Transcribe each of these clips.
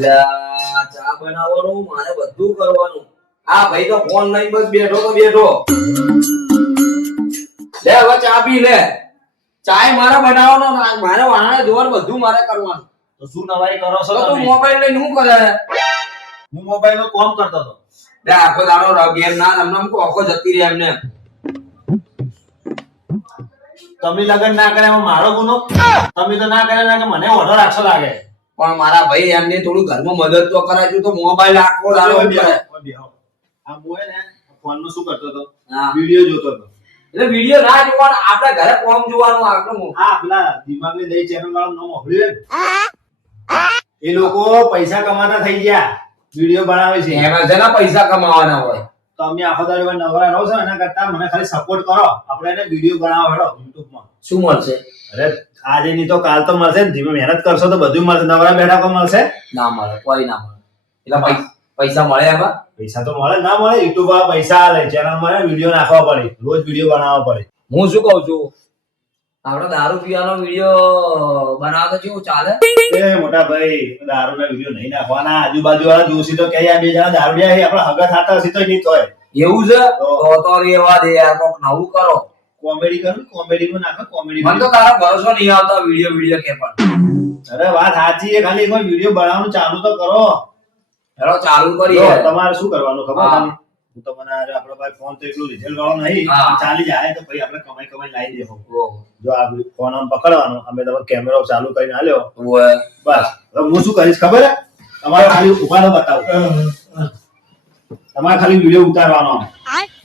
અલ્યા ચા બનાવવાનું મારે બધું કરવાનું. આ ભાઈ તો ફોન લઈને બસ બેઠો તો બેઠો. લે હવે ચા પી લે. ચાય મારે બનાવવાનો, મારે વાહણે જોર બધું મારે કરવાનું. તો શું નવાઈ કરો છો તો તું તમે? મોબાઈલ લઈને શું કરે? હું મોબાઈલમાં કામ કરતો હતો. લે આખો દાડો ગેમ ના રમને આખો જતી રહી એમને. તમે લગન ના કરે એમાં મારો ગુનો? તમે તો ના કરે કે મને ઓર્ડર રાખશો લાગે. પણ મારા ભાઈ એમને થોડું ઘરમાં મદદ તો કરાય તો મોબાઈલ આખો દાડો કરે. આ મોએ ને ફોનમાં શું કરતો હતો? હા. વિડિયો જોતો હતો. એટલે વિડિયો ના જોવાનો, આપણે ઘરે કોમ જોવાનું આપણું. હા, પેલા દિમાગની દહીં ચેનલ વાળું નામ સાંભળ્યું ને? એ લોકો પૈસા કમાતા થઈ ગયા, વિડિયો બનાવે છે. એમાં જેના પૈસા કમાવાના હોય. તો અમે આખો દાડો નવરા રહો છો, એના કરતા મને ખાલી સપોર્ટ કરો. આપણે એને વિડિયો બનાવો હેડો યુટ્યુબમાં. શું મળશે? અરે આજે નહીં તો કાલ તો મળશે ને. ધીમે મહેનત કરશો તો બધું મળશે. નવરા બેઠા કો મળશે? ના મળે, કોઈ ના મળે. એટલે પૈસા મળે એમાં? પૈસા તો મળે ના મળે? યુટ્યુબ વાળા પૈસા આલે, ચેનલમાં વિડિયો નાખવા પડે, રોજ વિડિયો બનાવવા પડે. હું શું કહું છું, આપણે દારૂ પીવાનો વિડિયો બનાવતો કેવું ચાલે? એ મોટા ભાઈ, દારૂના વિડિયો નહીં નાખવાના. આજુબાજુ વાળા જોશી તો કહે આ બે જણા દારૂડિયા છે, આપણા હગા થાતા હશે તો નહીં થાય. એવું છે? તો રેવા દે યાર, કોક નવું કરો. કોમેડી કરું, કોમેડીમાં નાખો, કોમેડી. મને તો તારા ભરોસો નહીં આવતા વિડિયો કે પણ. અરે વાત સાચી છે, ખાલી એકવાર વિડિયો બનાવવાનું ચાલુ તો કરો. હેલો ચાલુ જો, કરીએ. તમારે શું કરવાનું ખબર હા. તમને? હું તો મને આપડો ભાઈ ફોન તો એટલું રિઝલ્ટ વાળો નહીં, હા. ચાલી જાય તો ભાઈ આપણે કમાઈ લાવી દેવો. ઓહો. જો આ ફોન આમ પકડવાનો, અમે તમારો કેમેરો ચાલુ કરીને આલ્યો, ઓવે. બસ. હવે હું શું કરીશ ખબર હે? તમારે ખાલી ઉભા તો બતાવું. તમારે ખાલી વિડિયો ઉતારવાનો.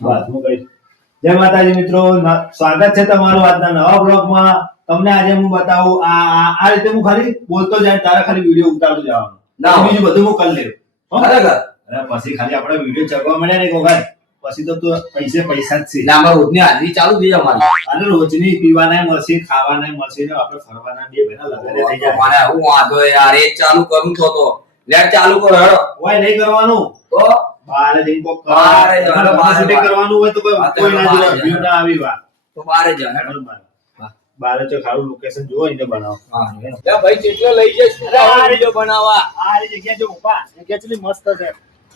બસ હું કહીશ. જય માતાજી મિત્રો, સ્વાગત છે તમારું આજના નવા બ્લોગમાં. તમને આજે હું બતાવું આ રીતે હું ખાલી બોલતો જાય, તારે ખાલી વિડિયો ઉતારતો જવાનો. ના. બીજું બધું હું કરી લેવું. હો? ખરેખર? અરે પછી ખાલી આપણે વિડિયો ચગવા મળ્યા ને કોગાય, પછી તો તું પૈસા જ છે. એટલે આમાં રોજની હાજરી ચાલુ થઈ જાય અમારી. અને રોજની પીવાના મળશે, ખાવાના મળશે ને આપણે ફરવાના બે ભાઈના લગન થઈ જાય. મને હું વાંધો યાર, એ જ ચાલુ કરું તો લેટ ચાલુ કરો હેડો. કોઈ નહીં કરવાનું. તો બહાર જઈને કોક બહાર જવાનું, બહાર શૂટિંગ કરવાનું હોય તો કોઈ હા, તો કોઈ ના બહાર જોવે, view ના આવી વાત. બારે જા હેડો. બરાબર. બહાર જો ખારું લોકેશન જોવો એને બનાવો. હા લે ભાઈ કેટલો લઈ જઈશ આ વિડિયો બનાવવા. આ જગ્યા જો ઉભા, જગ્યા કેટલી મસ્ત છે.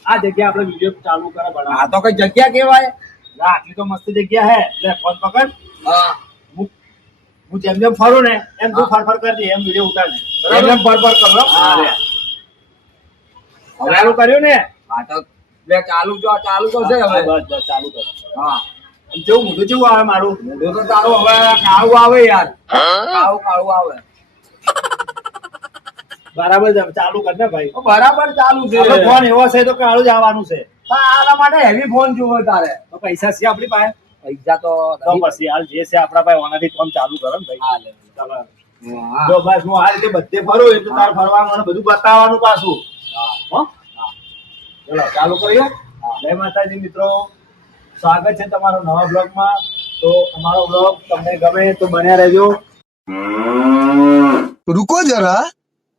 આ જગ્યા આપણે વિડિયો ચાલુ કરે બનાવો. આ તો કઈ જગ્યા કેવાય? ના, આટલી તો મસ્ત જગ્યા હે. લે ફોન પકડ. હા હું જેમ જેમ ફરું ને એમ તું ફર કરજે, એમ વિડિયો ઉતારજે. એમ એમ પર કરો. હા લે. હવે આનું કર્યું ને? આ તો લે ચાલુ તો છે હવે. બસ બસ ચાલુ કર. હા જેવું મોઢું જેવું આવે મારું. મોઢું તો તારું હવે કાળું આવે યાર. કાળું આવે. બરાબર છે, ચાલુ કર ને ભાઈ. તો બરાબર ચાલુ છે. આપણો ફોન એવો છે તો કાળું જ આવવાનું છે. પણ આના માટે હેવી ફોન જોવે તારે. તો પૈસા છે આપણી પાસે. પૈસા તો તો પછી હાલ જે છે આપણા પાસે ઓનાથી ફોન ચાલુ કરો ને ભાઈ. હા લે. ચાલો. હા. જો બસ હું આ રીતે બધે ફરું એટલે તાર ફરવાનું અને બધું બતાવવાનું પાછું. હો? ચલો ચાલુ કરીએ. જય માતાજી મિત્રો, સ્વાગત છે તમારો નવા બ્લોગમાં. તો અમારો બ્લોગ તમને ગમે તો બન્યા રહેજો. रुको जरा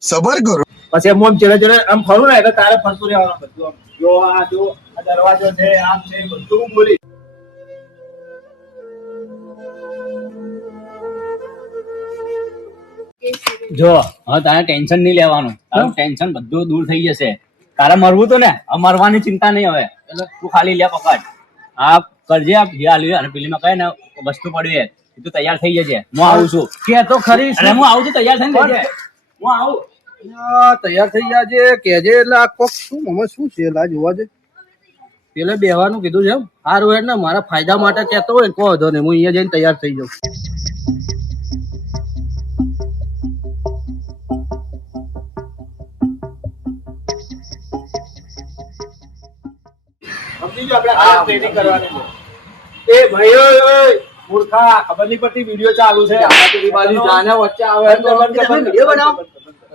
सबर करो. પછી એમ ચેડે ચેડે આમ ફરું ને એટલે તારે ફરતું રહેવાનું બધું. આમ જો આ દરવાજો છે, આમ છે, બધું હું બોલી. જો હવે તારે ટેન્શન નહીં લેવાનું, તારું ટેન્શન બધું દૂર થઈ જશે. તારે મરવું તો ને, હવે મરવાની ચિંતા નહીં હવે. એટલે તું ખાલી લે પકડ, આ કરજે, આ જે આલ્યું અને પેલીમાં કહે ને વસ્તુ પડી છે, તું તૈયાર થઈ જજે. હું આવું છું. કે તો ખરી અરે હું આવું છું, તૈયાર થઈને જજે. હું આવું. તૈયાર થઈ જાજે કેજે. એટલે આ કોક શું મમ્મી શું છે લા જોવા દે. પેલે બેહવાનું કીધું છે એમ. સારું હેડ ને, મારા ફાયદા માટે કહેતો હોય કહો તો ને હું અહીંયા જઈને તૈયાર થઈ જાઉં. સમજી જો આપણે આ ટ્રેનિંગ કરવાની છે. એ ભાઈ ઓય મૂર્ખા, ખબર નહીં પડતી વિડિયો ચાલુ છે. પેલી બાજુ જાને વચ્ચે આવે તો વિડીયો બનાવો.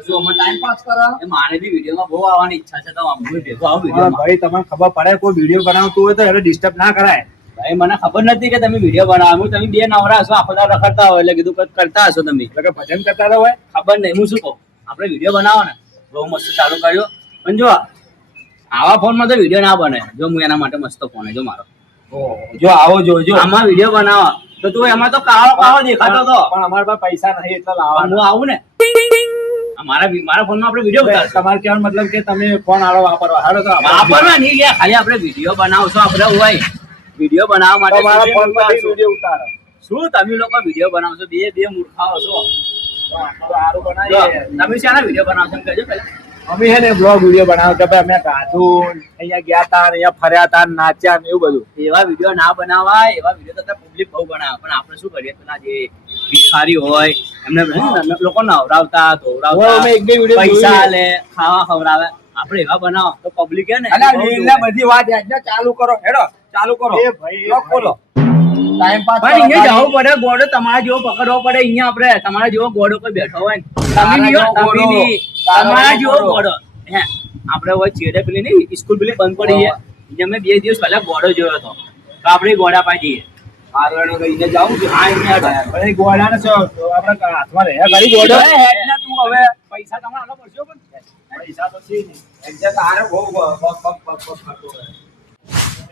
શું અમે ટાઈમ પાસ કરા? એ મારે બી વિડીયોમાં બહુ આવવાની ઈચ્છા છે, તો આમ ભેગો આવું હા, વિડીયોમાં. ભાઈ તમને ખબર પડે કોઈ વિડિયો બનાવતું હોય તો એને ડિસ્ટર્બ ના કરાય. ભાઈ મને ખબર નથી કે તમે વિડીયો બનાવો. તમે બે નવરા હશો, આખો દાડો રખડતા હોય એટલે કીધું કંઈક કરતા હશો તમે. એટલે કે ભજન કરતા રહો હોય. ખબર નહીં, હું શું કહું, આપણે વિડીયો બનાવો ને બહુ મસ્ત ચાલુ કર્યો. પણ જો આવા ફોનમાં તો વિડીયો ના બને. જો હું એના માટે મસ્ત ફોન જો મારો. જો આવો જોજો. આમાં વિડીયો બનાવો તો તું એમાં તો કાળો કાળો દેખાતો હતો. પણ અમારા પાસે પૈસા નહીં એટલે પણ લાવવાનું. હું આવું ને મારા ફોનમાં આપણે વિડીયો ઉતારશું. તમારે કહેવાનો મતલબ કે તમે ફોન આળો વાપરવા હાલો તો વાપરવા નહીં લ્યા, ખાલી આપણે વિડીયો બનાવશો આપણે હોય વિડીયો બનાવવા માટે તમારા video ફોનમાંથી ઉતારશું. વિડીયો ઉતારો શું તમે લોકો વિડીયો બનાવશો? બે મૂર્ખાઓ છો. તો આપણે સારું જો, બનાવીએ. તમે શાના વિડીયો બનાવશો એમ કહેજો પહેલા. અમે હે ને બ્લોગ વિડીયો બનાવ્યો કે ભાઈ અમે ગાધું અહીંયા ગયા તા ને અહીંયા ફર્યા તા ને નાચ્યા ને એવું બધું. એવા વિડીયો ના બનાવાય, એવા વિડીયો તો પબ્લિક બહુ બનાવે, પણ આપણે શું કરીએ પેલા જે ભિખારી હોય એમને લોકો નવરાવતા હવે ધોવરાવતા અમે એક બે વિડીયો પૈસા લે ખાવા ખવડાવે, આપણે એવા બનાવો તો પબ્લિક હે ને બહુ જોવે. બધી વાત યાદ ચાલુ કરો હેડો ચાલુ કરો એ ભાઈ બ્લોગ ખોલો ટાઈમ પાસ પણ અહીંયા જવું પડે, ગોળો તમારા જેવો પકડવો પડે. અહીંયા આપણે તમારા જેવો ગોળો કોઈ બેઠો હોય ને તમે નહીં હો, તમે નહીં. તમારા જેવો ગોળો હે આપણે હોય છેડે પેલી નહીં સ્કૂલ પેલી બંધ પડી છે, અહીંયા મેં 2 દિવસ પહેલા ગોળો જોયો હતો, તો આપણે ઈ ગોળા પાઈ જઈએ. મારવાડો કહીને જાઉં છું હા, અહીંયા આગળ. ભાઈ ગોળાને શું આપણે હાથમાં રહ્યા ગાડી ગોળો હવે હેડ ને તું હવે પૈસા તમારે આલો પડશે હો પણ. પૈસા તો છે નહીં. એક્ઝેક્ટ આરે બહુ ખાતો હોય.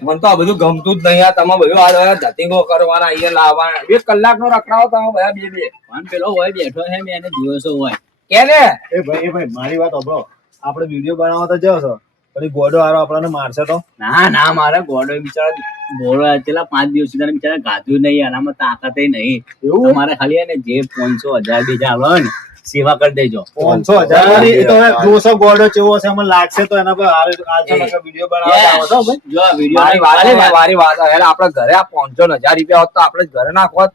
મને તો આ બધું ગમતું જ નહીં. આ તમે બધું આ ધતિંગો કરવાના અહીંયા લાવવાના 1 કલાકનો રખડાવો તમે બધા બે પણ પેલો હોય બેઠો છે મેં એને જોયો છો હોય. કેને એ ભાઈ મારી વાત સાંભળો. આપણે વિડીયો બનાવવા તો જાવ છો પણ ઈ ગોડો હારો આપણને મારશે તો ના મારે ગોળો બિચારા ગોળો પેલા 5 દિવસ સુધી બિચારા ગાધું નહીં, આનામાં તાકાત નહીં. એવું? તમારે ખાલી હે ને જે 500 1000 બીજા આવે ને સેવા કરી દેજો. 500,000 ની એ તો હવે 200 ગોડો ચેવો છે અમને લાગશે તો એના પર વિડીયો બનાવવા આવો છો ભાઈ. જો વિડીયો મારી વાત હવે આપણે ઘરે આ 500,000 રૂપિયા હોત તો આપણે ઘરે નાખોત.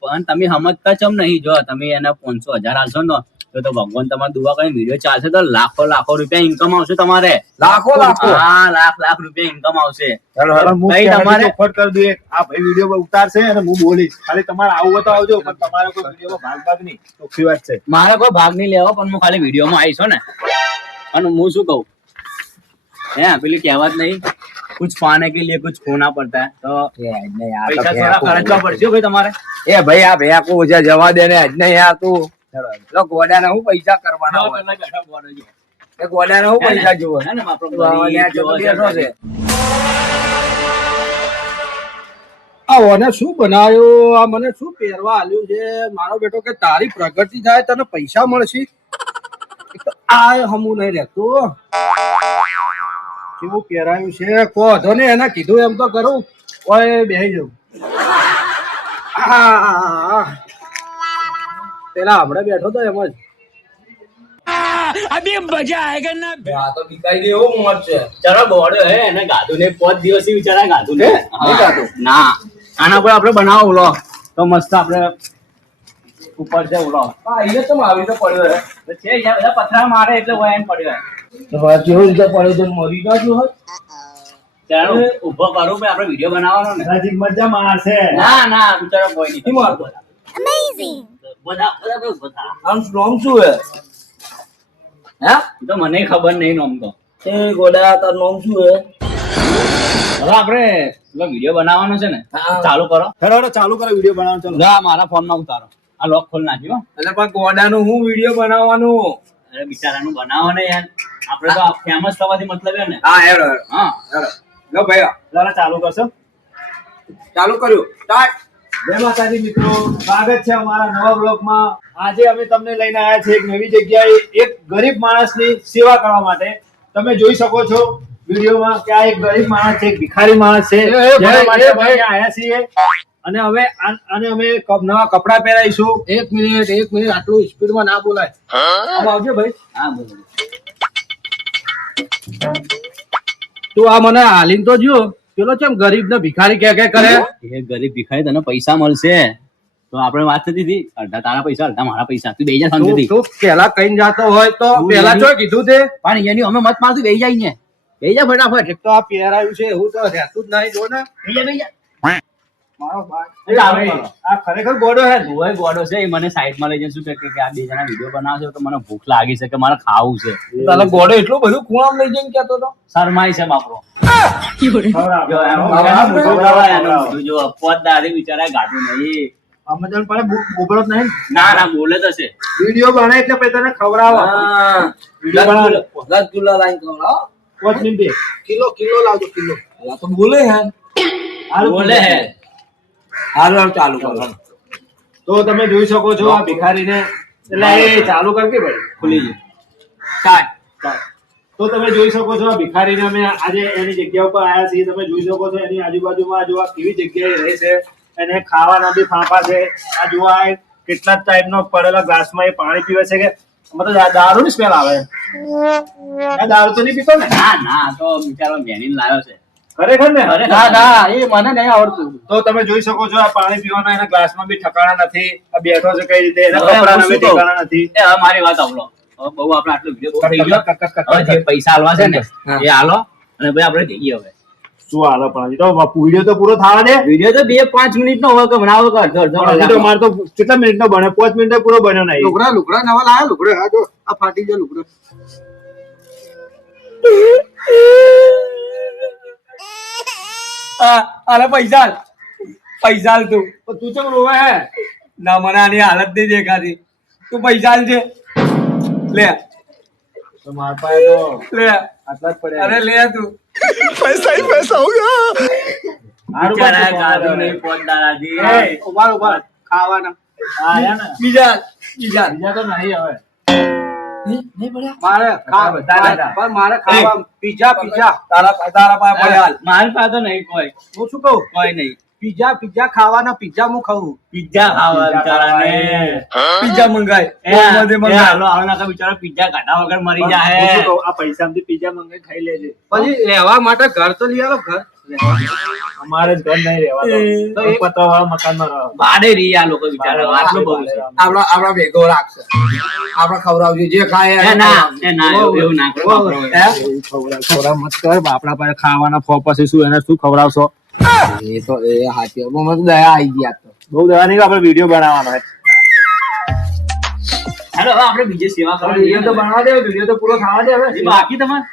પણ તમે સમજતા ચમ નહીં. જો તમે એને 500,000 આલશો ને તો ભગવાન તમારે દુઆ કરીને વિડીયો ચાલશે તો લાખો રૂપિયા ઇન્કમ આવશે તમારે. લાખો હા, લાખ રૂપિયા ઇન્કમ આવશે. હેલો, હું ભાઈ, તમારે તમારે- ચોખવટ કરી દઉં એક. આ ભાઈ વિડીયો ઉતારશે અને હું બોલીશ. ખાલી તમારે આવું હોય તો આવજો પણ તમારે કોઈ વિડીયોમાં ભાગ નહીં. ચોખ્ખી વાત છે. મારે કોઈ ભાગ નહીં લેવો, પણ હું ખાલી વિડીયોમાં આવીશ હો ને. અને હું શું કહું હે પેલી કહેવત નહીં, કુછ પાને કે લીએ કુછ ખોના પડતા હે. તો પૈસા થોડા ખર્ચવા પડશે હો ભાઈ તમારે. એ ભાઈ આ ભૈયા કો જવા દે ને આજ ને યાર તું ગોડાને હું પૈસા કરવાના હોય પેલા બેઠા ગોળો જો. એ ગોડાને હું પૈસા જોવે હે ને આપણો તો ગરીબ અહીંયા જેવો બેઠો છે. છે. આને શું બનાવ્યું? આ મને શું પહેરવા આલ્યું છે? મારો બેટો કે તારી પ્રગતિ થાય તને પૈસા મળશે. આ હમું નહીં રહેતું. કેવું પહેરાયું છે કો વાંધો ને એને કીધું એમ તો કરું. ઓય બેહી જવું. પેલા હમણાં બેઠો તો એમ જ આ તો બીકાઈ ગઈ એવું મોત છે. ચાલો ગોળો હે એને ગાધું ને 5 દિવસથી બિચારા ગાધું ને. નહીં ગાધું? ના, આના પર આપણે બનાવો ઓલો તો મસ્ત આપણે ઉપર છે ઓલો હા અહીંયા તો આવી તો પડ્યો હે. તો છે યાર, બધા પથરા મારે એટલે વયન પડ્યો હે. તો કેવું રીતે પડ્યો તો મરી ના ગયો હોય. ચાલો ઊભો કરું ભાઈ, આપણે વિડીયો બનાવવાનો ને. નજીક મજા મારશે. ના બિચારો કોઈ નહીં. કેમ મારતો? બધા આમ નામ શું હે? હે? તો મને ખબર નહીં નોમ તો. એ ગોડા તાર નામ શું હે? હવે આપણે પેલો વિડીયો બનાવવાનો છે ને, હા. ચાલુ કરો. હેલો હેલો, ચાલુ કરો વિડીયો બનાવવાનું. ચાલો. ના મારા ફોનમાં ઉતારો. આ લોક ખોલ નાખ્યો. એટલે પણ ગોડાનું હું વિડીયો બનાવવાનું. અરે બિચારાનું બનાવો ને યાર, આપણે તો ફેમસ થવાથી મતલબ હે ને. હા હેડો હા હેડો. લો ભાઈ ચાલો ચાલુ કરશો. ચાલુ કર્યું સ્ટાર્ટ. જય માતાજી મિત્રો, સ્વાગત છે અમારા નવા બ્લોગમાં. આજે અમે તમને લઈને આવ્યા છે એક નવી જગ્યાએ એક ગરીબ માણસની સેવા કરવા માટે. તમે જોઈ શકો છો વિડીયોમાં કે આ એક ગરીબ માણસ છે, એક ભિખારી માણસ છે, ભાઈ, જેના માટે અમે ભાઈ. અહીંયા આવ્યા છીએ. અને હવે આને અમે નવા કપડા પહેરાઈશું. એક મિનિટ આટલું સ્પીડમાં ના બોલાય. આમ આવજો ભાઈ. હા બોલો. તું આ મને હાલીને તો જો પેલો કેમ ગરીબ ને ભિખારી કે કરે. એ ગરીબ ભિખારી તને પૈસા મળશે તો આપણે વાત થતી હતી, અડધા તારા પૈસા અડધા મારા પૈસા, તું બેજા તું શાંતિથી. તું પેલા કઈ જાતો હોય તો તું પેલા એની- જો કીધું તે. પણ એની અમે મત મારતું બેહી જાય ને, બેહી જા ફટાફટ. એક તો આ પહેરાયું છે એવું તો રહેતું જ નહીં જો ને. બેહી જા. મારો ભાઈ. એ ચાલુ કરો. આ ખરેખર ગોડો હે ને? ભુવાઈ ગોડો છે, એ મને સાઈડમાં લઈ જઈને શું કહે કે આ બે જણા વિડીયો બનાવશે તો મને ભૂખ લાગી છે કે મારે ખાવું છે. તારા ગોડો એટલું બધું કુવામાં લઈ જઈને કેતો તો. શરમાઈ છે બાપરો. ખવડાવો. જો એનું ખવડાવો. મોઢું ખવડાવો, એનું મોઢું જો પોત દાઢી બિચારા ગાઢું નહીં. અમે તને પણ બોબડો જ નહીં. ના બોલે તો છે. વિડીયો બનાવે એટલે પછી તને ખવડાવો. હા. વિડીયો બનાવો. રસગુલ્લા લાઈન ખવડાવો. 5 મિનિટ. કિલો લાવજો કિલો. આ તો બોલે હે. બોલે હે. હાલ ચાલુ કરો. તો તમે જોઈ શકો છો આ ભિખારીને એટલે એ ચાલુ કર કે ભાઈ ખુલી ગયું સ્ટાર્ટ. તો તમે જોઈ શકો છો આ ભિખારીને અમે આજે એની જગ્યા ઉપર આવ્યા છીએ. તમે જોઈ શકો છો એની આજુબાજુમાં જો આ કેવી જગ્યાએ રહે છે. એને ખાવાના બી ફાંફા છે. આ જો આ કેટલા ટાઈપનો પડેલા ગ્લાસમાં એ પાણી પીવે છે કે મતલબ દારૂ ની સ્મેલ આવે. આ દારૂ તો નહીં પીતો ને? ના ના આ તો બિચારો મેનીને લાવ્યો છે. ખરેખર ને? ના ના એ મને નહીં આવડતું. તો તમે જોઈ શકો છો આ પાણી પીવાના એના ગ્લાસમાં બી ઠકાણા નથી. આ બેઠો છે કઈ રીતે, એના હવે કપડાના હું બી શું કહું? ઠકાણા નથી. એ હવે મારી વાત સાંભળો. હવે બહુ આપણે આટલો વિડીયો બહુ થઈ ગયો. કટ. હવે જે પૈસા આલવા છે ને એ આલો અને ભાઈ આપણે જઈએ હવે. શું હાલો પણ હજી તો વિડીયો તો પૂરો થવા દે. વિડીયો તો 2-5 મિનિટનો હોય કે બનાવો કે અડધો હજી તો કલાકનો. મારે તો કેટલા મિનિટનો બને? 5 મિનિટે પૂરો બન્યો નહીં. લુગડા નવા લાયા લુગડા. હા જો આ ફાટી ગયા લુગડા. અરે પૈસા પૈસા તું તો તું ચમ રોવે હે? ના મને આની હાલત નહીં દેખાતી. તું પૈસા છે લે તો મારા પાસે તો લે આટલા જ પડ્યા. અરે લે તું पैसा ही पैसा होगा. હારું બિચારા પાછું ગાધું હવે. નહીં પોતાનાથી. એ, ઉભા ખાવાના આ આયા ને? બીજા બીજા તો નહીં હવે. મારે પણ મારે ખાવા પીઝા તારા પાસે પડ્યા મારી પાસે તો નહીં કોઈ. હું શું કહું કોઈ નહીં. પીઝા ખાવાના પીઝા હું ખાવું. પિઝા ખાવા બિચારાને. પીઝા મંગાય એ ઓમાંથી મંગાય હાલો હાલો નાખો બિચારો પિઝા કાઢા વગર મરી હું શું જાય. કહું? આ પૈસામાંથી પિઝા મંગાઈ ખાઈ લેજે. પછી રહેવા માટે ઘર તો લઈ આવો ઘર. અમારે જ ઘર નહીં રહેવા તો એક- પતવાવાળા મકાનમાં રહો. ભાડે રહી આ લોકો બિચારા. આટલું બહુ છે. આપડા ભેગો રાખશે આપડે ખવડાવજો જે ખાય એ ના એવું ના કરો બાપરો. ખવડાવ મત કર. આપણા પાસે ખાવાના ફોપસ છે, શું એને શું ખવડાવશો? એ તો એ હાચી મને તો દયા આવી ગઈ આ તો બહુ દવા નહીં, આપણે વિડીયો બનાવવાનો છે. હાલો હવે આપણે બીજી સેવા કરો. વિડીયો તો બનાવવા દે, વિડીયો તો પૂરો થવા દે હવે. હજી બાકી તમારે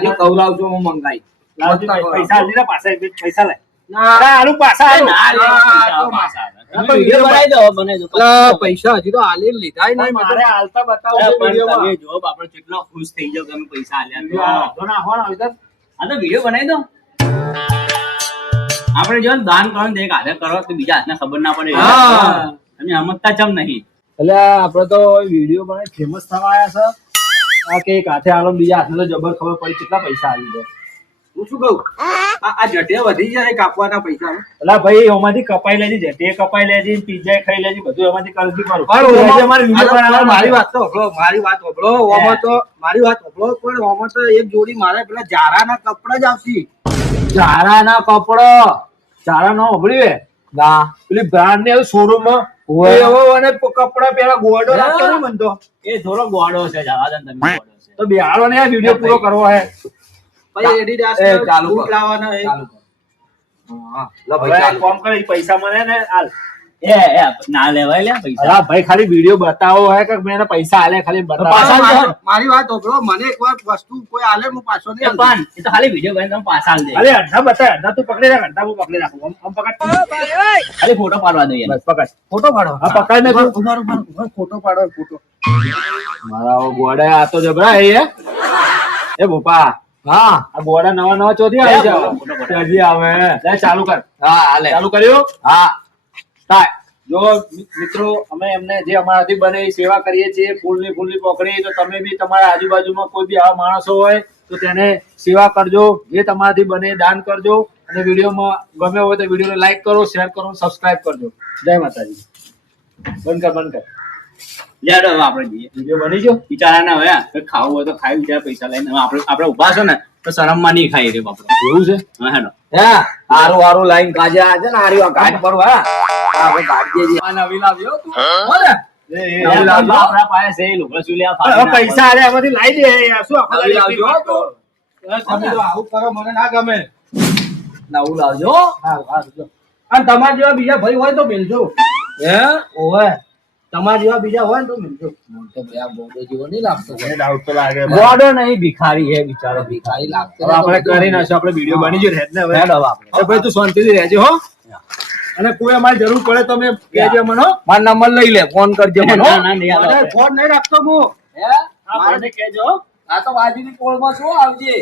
હજી ખવડાવજો હું મંગાઈ લાવજો પૈસા આલજે ને પાછા, એક પૈસા લાય. ના અરે આલુ પાછા આલુ. ના રે, પૈસા પાછા આવે. તમે વિડીયો બનાવી દો, બનાવી દો. અલા, પૈસા હજી તો હાલી લીધા નહીં મારે હાલતા બતાવો એ છે પણ વિડીયોમાં. તમે જો બાપરો કેટલો ખુશ થઈ જાવ કે અમે પૈસા આલ્યા તો. વિડીયો આ વાંધો નાખવાનો હવે તો. આ તો વિડીયો બનાવી દો. આપણે જો ને દાન કરો ને તો એક હાથે કરો તો બીજા હાથને ખબર ના પડે. હા. તમે સમજતા ચમ નહીં. એટલે આપડે તો વિડીયો બનાવી ફેમસ થવા આવ્યા છે. આ કે એક હાથે આલો ને બીજા હાથે તો જબર ખબર પડી કેટલા પૈસા આવી જાય. હું શું કહું આ જટિયા વધી જાય કાપવાના પૈસા. એટલે ભાઈ એમાંથી કપાઈ લેજે, જેટી કપાઈ લેજે, પિઝા ખાઈ લેજે, બધું એમાંથી કરતી કરું. મારી વાત તો સાંભળો, મારી વાત સાંભળો. ઓમાં તો મારી વાત સાંભળો, પણ ઓમાં તો એક જોડી મારે પેલા જારાના કપડા જ આવશે. ઝારાના કપડો, ઝારા નો હોભળ્યું હે? ના, પેલી બ્રાન્ડ ની શોરૂમ માં કપડા પેલા ગોડો રાખતો નહીં બનતો. એ થોડો ગોળો છે, જવા દો ને તમે ગોળો છે. તો બિહાડો ને આ વિડીયો પૂરો કરવો હે. પછી એડિડાસ એ ચાલુ બૂટ કર. લાવવાના એ. ચાલુ કર. હા લો હવે ભાઈ એક કામ કરે, ઈ પૈસા મને ને હાલ. એ ના લેવાય લ્યા પૈસા. અલા ભાઈ ખાલી વિડીયો બતાવો હે કે મેં એને પૈસા આલે, ખાલી બતાવો. પાછા મારી વાત સાંભળો, મને એક વાર વસ્તુ કોઈ આલે હું પાછો એ નહીં આલતો. પણ એ તો ખાલી વિડીયો બનાવીને તમે પાછા આલી દે. અરે અડધા બતાય, અડધા તું પકડી રાખ, અડધા હું પકડી રાખું. આમ પકડ. ખાલી ફોટો પાડવા દઈએ. બસ પકડ. ફોટો પાડો. હા પકડ ને તું. ઉભા ફોટો પાડો ફોટો. મારા ગોડે આ તો જબરા હે એ ભોપા. હા આ ગોડા નવા ચોથી આવી જાવ. હજી આવે. લે ચાલુ કર. હા હાલે ચાલુ કર્યું? હા થાય. જો મિત્રો અમે એમને જે અમારાથી બને એ સેવા કરીએ છીએ, ફૂલની પોકળી. તો તમે બી તમારા આજુબાજુમાં કોઈ બી આવા માણસો હોય તો તેને સેવા કરજો. જે તમારાથી બને દાન કરજો. અને વિડીયોમાં ગમે હોય તો વિડીયોને લાઈક કરો, શેર કરો, સબસ્ક્રાઇબ કરજો. જય માતાજી. બંધ કર. લ્યા હવે આપણે જઈએ. વિડીયો બની ગયો? બિચારાને હવે કંઈક ખાવું હોય તો ખાઈ બિચારા પૈસા લઈને. હવે આપણે ઉભા છો ને તો શરમમાં નહીં ખાઈ રે બાપરો. એવું છે? હા હેડો. હે હારું લાઈન કાજે આજે ને હારી ઘાટ પર હા આપણે ગાડીએ આ નવી લાવ્યો તું હો ને નવી લાવજો. આપણા પાસે છે લુગડા ચૂલ્યા હવે ફાડીને પૈસા આલે એમાંથી લાવી દે યાર. શું આખો નવી દાડી લાવજો તો તમે તો આવું કરો મને ના ગમે. નવું લાવજો હારું જો. અને તમારા જેવા બીજા ભાઈ હોય તો મેલજો. હે ઓવે તમારા જેવા બીજા હોય ને તો મેલજો. તો ભાઈ આ બોડો જેવો નહીં લાગતો મને ડાઉટ તો લાગે. ગોડો નહીં ભિખારી હે બિચારો. ભિખારી લાગતો હવે આપણે કરી નાખશું. આપણે વિડીયો બની ગયો હેડ ને હવે. હેડો હવે આપણે. એ ભાઈ તું શાંતિથી રહેજે હો. અને કોઈ અમારી જરૂર પડે તો અમે કહેજો મને હો. મારો નંબર લઈ લે ફોન કરજે મને હો. ના, ના, નહીં આવે. મને ફોન નહીં રાખતો હું. હે હા, મને કહેજો હો. આ તો બાજુની પોળમાં શું આવજે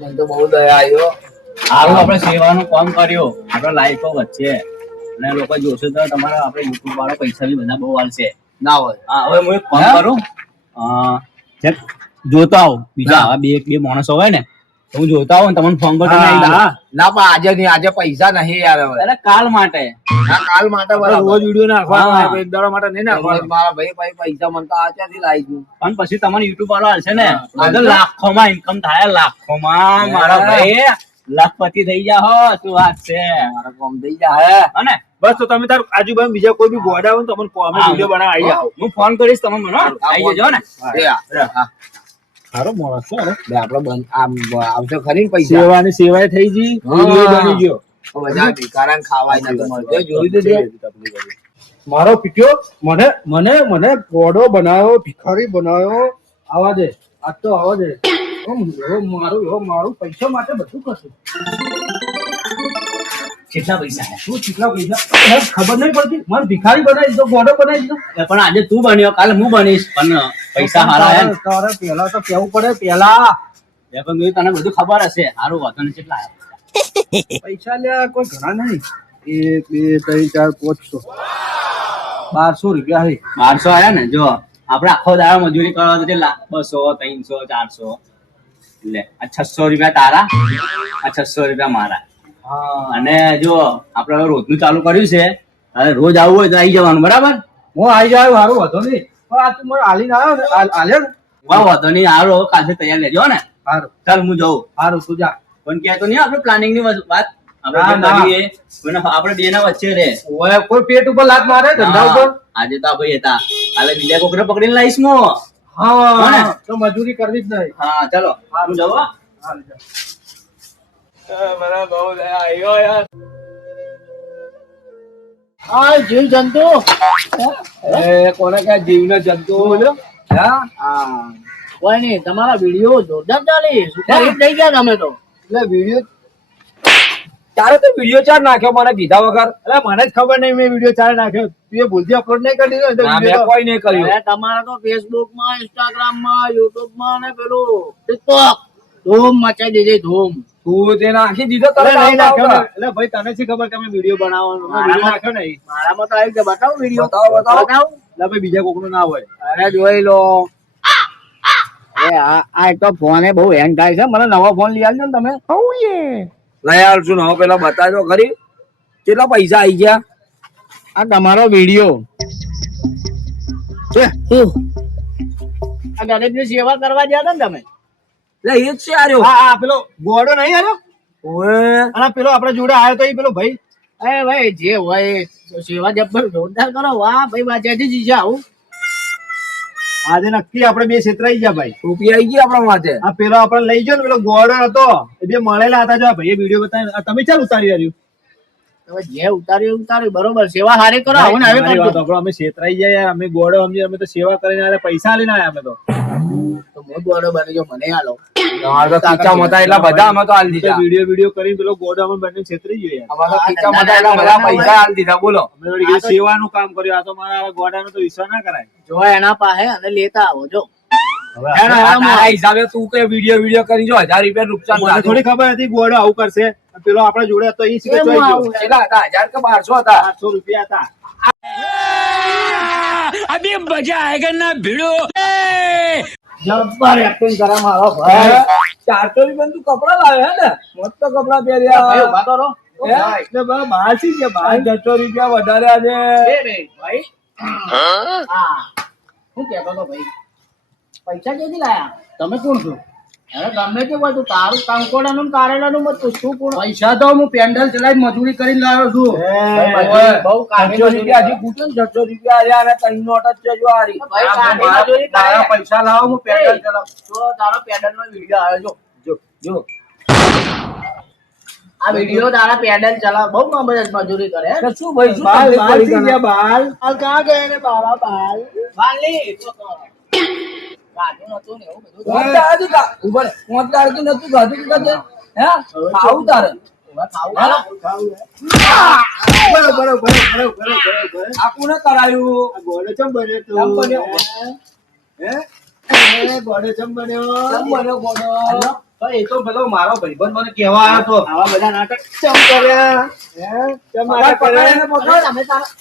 મને તો બહુ દયા આવ્યો હારું આપણે સેવાનું કામ કર્યું. આપણે લાઈફો વચ્ચે અને લોકો જોશે તો તમારા આપણે યુટ્યુબ વાળા પૈસા બી બધા બહુ આલશે. ના હોય. હા, હવે હું એક ફોન કરું. જે જોતા આવો બીજા આવા બે માણસો હોય ને તો હું જોતા આવું ને તમને ફોન કરું, તમે આવી જાઓ. ના પણ આજે નહીં, આજે પૈસા નહીં યાર હવે. અરે કાલ માટે. આ કાલ માટે બરાબર. રોજ વિડીયો નાખવાનો હા. એક દાડા માટે નહીં નાખવાનો. મારા ભાઈ પૈસા મને તો આ ક્યાંથી લાવીશું? પણ પછી તમારે યુટ્યુબ વાળો હાલશે ને આગળ લાખોમાં ઇન્કમ થાય, લાખોમાં મારા ભાઈ લાખપતિ થઈ જાઓ. શું વાત છે? મારા કોમ થઈ જાય. અને બસ તો તમે તાર આજુબાજુ બીજા કોઈ બી ગોડા હોય ને તમને અમે વિડીયો બનાવી આવી જાઓ. હું ફોન કરીશ તમે મને આવી જજો ને. હા. સારો માણસ છે અરે. બે આપડે આમ આવશે ખરી ને પૈસા. સેવાની સેવાય થઈ ગઈ, વિડીયો બની ગયો. બધા ભિખારણ ખાવાય નતું મળતું. જોયું તો મારો પીટ્યો મને મને મને ગોડો બનાવ્યો, ભિખારી બનાવ્યો. આવા દે, આજ તો આવા દે. એવો મારું પૈસા માટે બધું કરશું. કેટલા પૈસા છે? શું કેટલા પૈસા ખબર નહીં પડતી. મારે ભિખારી બનાવી દીધો, ગોડો બનાવી દીધો. પણ આજે તું બન્યો, કાલે હું બનીશ, પણ પૈસા હારા હે ને. તારે પેલા તો કેવું પડે. પેલા એ પણ મેં તને બધું ખબર હશે. સારું વાતો ને કેટલા આયા? પૈસા લ્યા કોઈ ઘણા નહીં. 1 2 3 4 500 રૂપિયા હે. 1200 આયા ને. જો આપણે આખો દાડો મજૂરી કરવા તો કેટલા? 200 300 400 એટલે આ 600 રૂપિયા તારા, આ 600 રૂપિયા મારા. અને જો આપણે હવે રોજનું ચાલુ કર્યું છે, હવે રોજ આવવું હોય તો આવી જવાનું, બરાબર? હું આવી જાય સારું વાંધો નહીં. પણ આ તું મને હાલીને આવ્યો ને, હાલ્યો ને વાહ, વાંધો નહીં. હારો કાલથી તૈયાર લેજો ને. સારું ચાલ હું જાઉં. સારું તું જા. પણ કહેતો નહીં આપણે પ્લાનિંગ ની વાત આપણે ના, જે ના. કરીએ પણ આપણે બે ના વચ્ચે રે. ઓય કોઈ પેટ ઉપર લાત મારે ધંધા ઉપર. આજે તો આ ભાઈ હતા, કાલે બીજા કોકને પકડીને લાવીશ મો. હા તો મજૂરી કરવી જ નહીં. હા ચાલો હું જાઉં હો. હાલ જા. હા જીવ જંતુ. કોને ક્યાં જીવનો જંતુ બોલ્યો? કોઈ નહીં, તમારા વિડીયો જોરદાર ચાલે. સુપર હિટ થઈ ગયા તમે તો. એટલે વિડીયો તારે તો વિડીયો ચાર નાખ્યો મને કીધા વગર. એટલે મને જ ખબર નહીં મેં વિડીયો ચાર નાખ્યો. તું એ ભૂલથી અપલોડ નહીં કરી દીધો ને તો video તો કોઈ નહીં કર્યું. અરે તમારા તો ફેસબુક માં, ઇન્સ્ટાગ્રામ માં, યુટ્યુબ માં ને પેલું ટિકટોક ધૂમ મચાઈ દીધી ધૂમ. તું તે નાખી દીધો અરે તરત નહીં આવતા નાખ્યો આવતા. એટલે ભાઈ તને શી ખબર કે અમે વિડીયો બનાવવાનો? મેં વિડીયો નાખ્યો નહીં. મારામાં તો આવી ગયા. બતાવો વિડીયો. બતાવો. બતાવો. એટલે ભાઈ બીજા કોકનું ના હોય. અરે જોઈ લો. અરે આ એક તો ફોન બહુ હેંગ થાય છે. મને નવો ફોન લઈ આવજો ને તમે. લઈ આવશું ને હવે પેલા બતાજો ખરી કેટલા પૈસા આવી ગયા. આ તમારો વિડીયો આ ગરીબની સેવા કરવા ગયા હતા ને તમે. એટલે એ જ છે આર્યો. હા પેલો ગોડો નહીં આવ્યો ઓએ અને પેલો આપડે જોડે આવ્યો તો એ પેલો ભાઈ. અરે ભાઈ જે હોય એ સેવા જબ્બર જોરદાર કરો. વાહ ભાઈ વાંચ્યાથી જીજા આવું. આજે નક્કી આપડે બે છેતરાઈ ગયા ભાઈ. રૂપિયા આવી ગયા આપણા માથે. આ પેલો આપડે લઈ ગયો ને પેલો ગોડો હતો એ બે મળેલા હતા. જો ભાઈ વિડીયો બતાવી તમે ચાલ ઉતારી આવ્યું. તમે જે ઉતાર્યું બરોબર. સેવા હારી કરો. હવે ને હવે મારી કરજો. વાત સાંભળો, અમે છેતરાઈ ગયા યાર. અમે ગોડો સમજી અમે તો સેવા કરીને આલે પૈસા લઈને આયા અમે તો. તો હું ગોળો બની ગયો. મને હાલો. તમારે તો ખીચા મતા એટલા બધા અમે તો હાલ દીધા. વિડીયો કરીને પેલો ગોડો અમે બંને છેતરાઈ ગયો યાર. અમારે તો ખીચા મતા એટલા બધા પૈસા હાલ દીધા. બોલો અમે વળી કીધું સેવાનું કામ કર્યું. આ તો મારા ગોડાનો તો વિશ્વાસ ના કરાય. જો એના પાસે અને લેતા આવો. જો હવે આ તારા હિસાબે તું કે વિડીયો કરી જો 1000 રૂપિયા નુકસાન મને થોડી ખબર હતી ગોડો આવું કરશે. પેલો આપડે જોડે હતો એ શીખે કેમ આવું? કેટલા હતા 1000 કે 1200 હતા? 800 રૂપિયા હતા. જબ્બર એક્ટિંગ કરે મારો ભાઈ. 400 રૂપિયા તું કપડા લાવે હે ને? મસ્ત કપડા ભાઈ પહેર્યા. ઉભા તો રહો. હે? એટલે બહાર થી ગયા. 500 રૂપિયા વધારે આજે. બે મિનિટ ભાઈ. હા શું કહેતો હતો ભાઈ? પૈસા ક્યાંથી લાયા? તમે કોણ છો? અરે ગમે તે હોય તું તારું કંકોડાનું ને કારેલાનું મત તું શું કોણ? પૈસા તો હું પેન્ડલ ચલાવી મજૂરી કરીને લાવ્યો છું. બહુ કાઢી 600 રૂપિયા હજી પૂછો ને 600 રૂપિયા આલ્યા અને 3 નોટ જ છે જો હારી. ભાઈ કાઢી મજૂરી મારા કરે. પૈસા લાવો હું પેન્ડલ ચલાવું. તો તારો પેડલ નો વિડીયો આવ્યો જો. જો આ વિડીયો તારા પેડલ ચલાવ બહુ મજૂરી કરે હે? એટલે શું ભાઈ શું બાલ તકલીફ બાલ પડી થઈ તને? ગયા બાલ. આ ક્યાં ગયા ને બાબા બાલ બાલી તો કાઢું નતું ને એવું બધું પોંચ દાડે તું ખા- ઉભા રહે. પોંચ દાડે તું નતું ખાધું તું કાંઈ? હે? ખાવું તારે. આ કોને કરાયું? આ ગોળો ચમ બન્યો તું? ચમ બન્યો? હે? એ ગોળો ચમ બન્યો? કેમ બન્યો ગોળો? તો એ તો પેલો મારો ભાઈબંધ મને કહેવા આવ્યો હતો. આવા બધા નાટક ચમ કર્યા હે? ચમ નાટક કર્યા